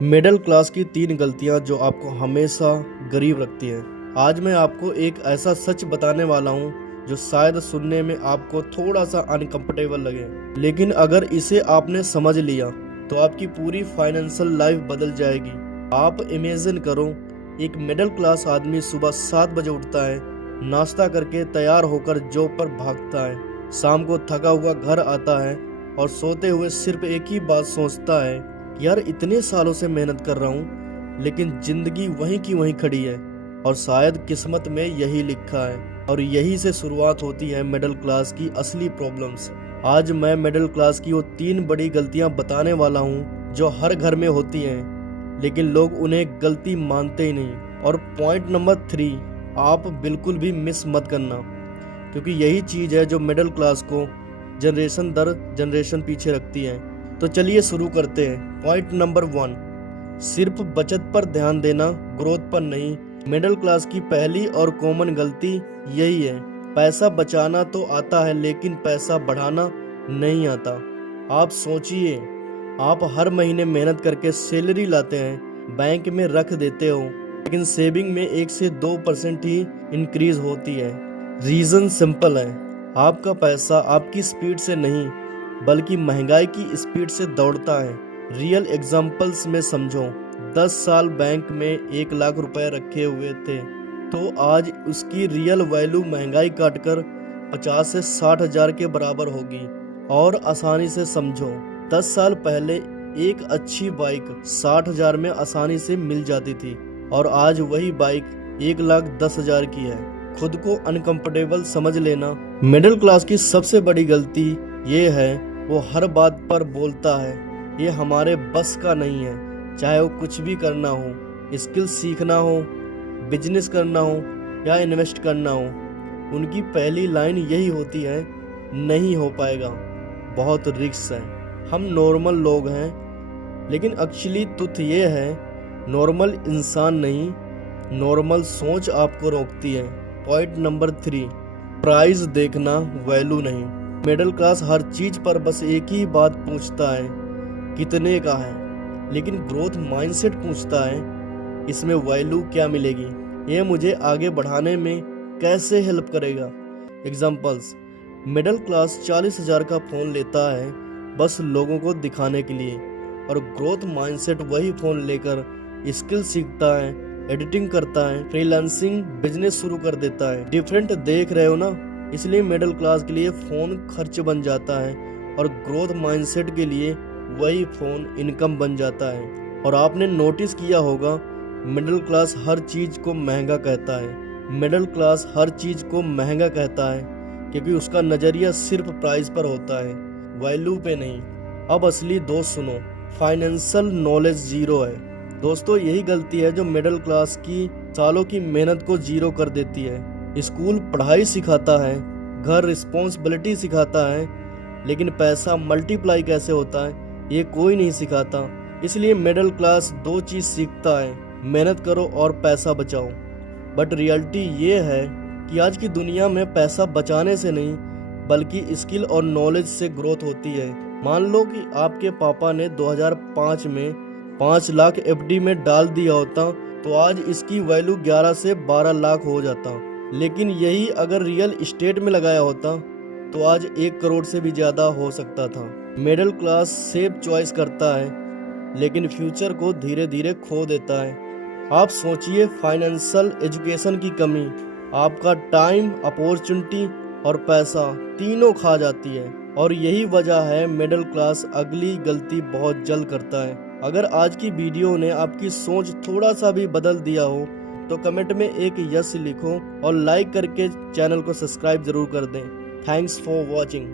Middle class की 3 गलतियां जो आपको हमेशा गरीब रखती हैं। आज मैं आपको एक ऐसा सच बताने वाला हूं जो शायद सुनने में आपको थोड़ा सा अनकंफर्टेबल लगे, लेकिन अगर इसे आपने समझ लिया तो आपकी पूरी फाइनेंशियल लाइफ बदल जाएगी। आप इमेजिन करो, एक मिडिल क्लास आदमी सुबह 7 बजे उठता है, नाश्ता करके तैयार होकर जॉब पर भागता है, शाम को थका हुआ घर आता है और सोते हुए सिर्फ एक ही बात सोचता है, यार इतने सालों से मेहनत कर रहा हूँ लेकिन जिंदगी वहीं की वहीं खड़ी है और शायद किस्मत में यही लिखा है। और यही से शुरुआत होती है मिडिल क्लास की असली प्रॉब्लम्स। आज मैं मिडिल क्लास की वो 3 बड़ी गलतियां बताने वाला हूँ जो हर घर में होती हैं, लेकिन लोग उन्हें गलती मानते ही नहीं। और पॉइंट नंबर 3 आप बिल्कुल भी मिस मत करना, क्योंकि यही चीज़ है जो मिडिल क्लास को जनरेशन दर जनरेशन पीछे रखती है। तो चलिए शुरू करते हैं। पॉइंट नंबर 1, सिर्फ बचत पर ध्यान देना, ग्रोथ पर नहीं। मिडिल क्लास की पहली और कॉमन गलती यही है। पैसा बचाना तो आता है लेकिन पैसा बढ़ाना नहीं आता। आप सोचिए, आप हर महीने मेहनत करके सैलरी लाते हैं, बैंक में रख देते हो, लेकिन सेविंग में 1 से 2% ही इंक्रीज होती है। रीज़न सिंपल है, आपका पैसा आपकी स्पीड से नहीं बल्कि महंगाई की स्पीड से दौड़ता है। रियल एग्जाम्पल्स में समझो, 10 साल बैंक में 1 लाख रुपए रखे हुए थे तो आज उसकी रियल वैल्यू महंगाई काटकर 50 से 60 हजार के बराबर होगी। और आसानी से समझो, 10 साल पहले एक अच्छी बाइक 60 हजार में आसानी से मिल जाती थी और आज वही बाइक 1,10,000 की है। खुद को अनकंफर्टेबल समझ लेना। मिडिल क्लास की सबसे बड़ी गलती ये है, वो हर बात पर बोलता है ये हमारे बस का नहीं है। चाहे वो कुछ भी करना हो, स्किल सीखना हो, बिजनेस करना हो या इन्वेस्ट करना हो, उनकी पहली लाइन यही होती है, नहीं हो पाएगा, बहुत रिस्क है। हम नॉर्मल लोग हैं, लेकिन एक्चुअली तुथ ये है, नॉर्मल इंसान नहीं, नॉर्मल सोच आपको रोकती है। पॉइंट नंबर 3, प्राइस देखना, वैल्यू नहीं। मिडिल क्लास हर चीज पर बस एक ही बात पूछता है, कितने का है, लेकिन ग्रोथ माइंडसेट पूछता है, इसमें वैल्यू क्या मिलेगी, ये मुझे आगे बढ़ाने में कैसे हेल्प करेगा। एग्जांपल्स, मिडिल क्लास 40,000 का फ़ोन लेता है बस लोगों को दिखाने के लिए, और ग्रोथ माइंडसेट वही फ़ोन लेकर स्किल सीखता है, एडिटिंग करता है, फ्रीलांसिंग बिजनेस शुरू कर देता है। डिफरेंट देख रहे हो ना? इसलिए मिडिल क्लास के लिए फ़ोन खर्च बन जाता है और ग्रोथ माइंडसेट के लिए वही फ़ोन इनकम बन जाता है। और आपने नोटिस किया होगा, मिडिल क्लास हर चीज़ को महंगा कहता है। मिडिल क्लास हर चीज़ को महंगा कहता है क्योंकि उसका नज़रिया सिर्फ प्राइस पर होता है, वैल्यू पे नहीं। अब असली दोस्त सुनो, फाइनेंशियल नॉलेज जीरो है। दोस्तों, यही गलती है जो मिडिल क्लास की सालों की मेहनत को जीरो कर देती है। स्कूल पढ़ाई सिखाता है, घर रिस्पॉन्सिबिलिटी सिखाता है, लेकिन पैसा मल्टीप्लाई कैसे होता है ये कोई नहीं सिखाता। इसलिए मिडिल क्लास 2 चीज़ सीखता है, मेहनत करो और पैसा बचाओ। बट रियलिटी ये है कि आज की दुनिया में पैसा बचाने से नहीं बल्कि स्किल और नॉलेज से ग्रोथ होती है। मान लो कि आपके पापा ने 2005 में 5 लाख एफडी में डाल दिया होता तो आज इसकी वैल्यू 11 से 12 लाख हो जाता, लेकिन यही अगर रियल एस्टेट में लगाया होता तो आज 1 करोड़ से भी ज़्यादा हो सकता था। मिडिल क्लास सेफ चॉइस करता है लेकिन फ्यूचर को धीरे धीरे खो देता है। आप सोचिए, फाइनेंशियल एजुकेशन की कमी आपका टाइम, अपॉर्चुनिटी और पैसा तीनों खा जाती है। और यही वजह है मिडिल क्लास अगली गलती बहुत जल्द करता है। अगर आज की वीडियो ने आपकी सोच थोड़ा सा भी बदल दिया हो तो कमेंट में एक यस लिखो और लाइक करके चैनल को सब्सक्राइब जरूर कर दें। Thanks for watching.